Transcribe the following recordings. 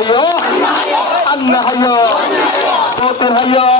হাইয়া আন্না হাইয়া কত হাইয়া।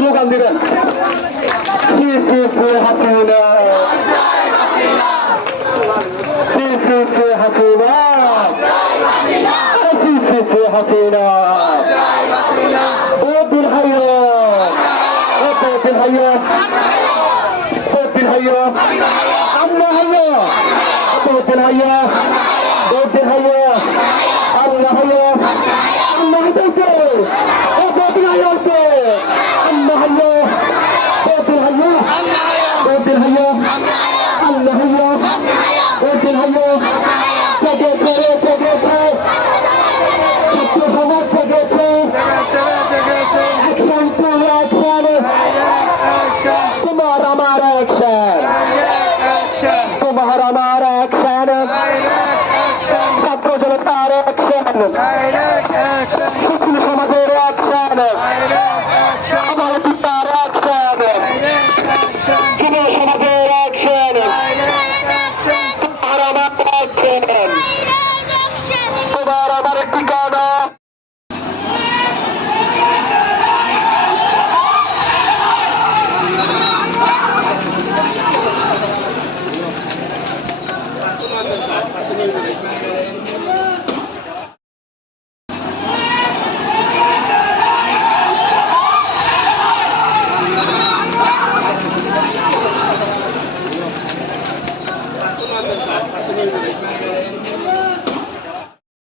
স্লোগান দিবেন শ্রী শ্রী শ্রী হাসিনা শ্রী শ্রী শ্রী হাসিনা শ্রী শ্রী শ্রী হাসিনা رب الحية رب الحية رب الحية عم حية رب الحية رب এটি হলো থেকে ছেড়ে থেকেছে ছাত্র সমাজ থেকেছে তোমার আমার একসাথে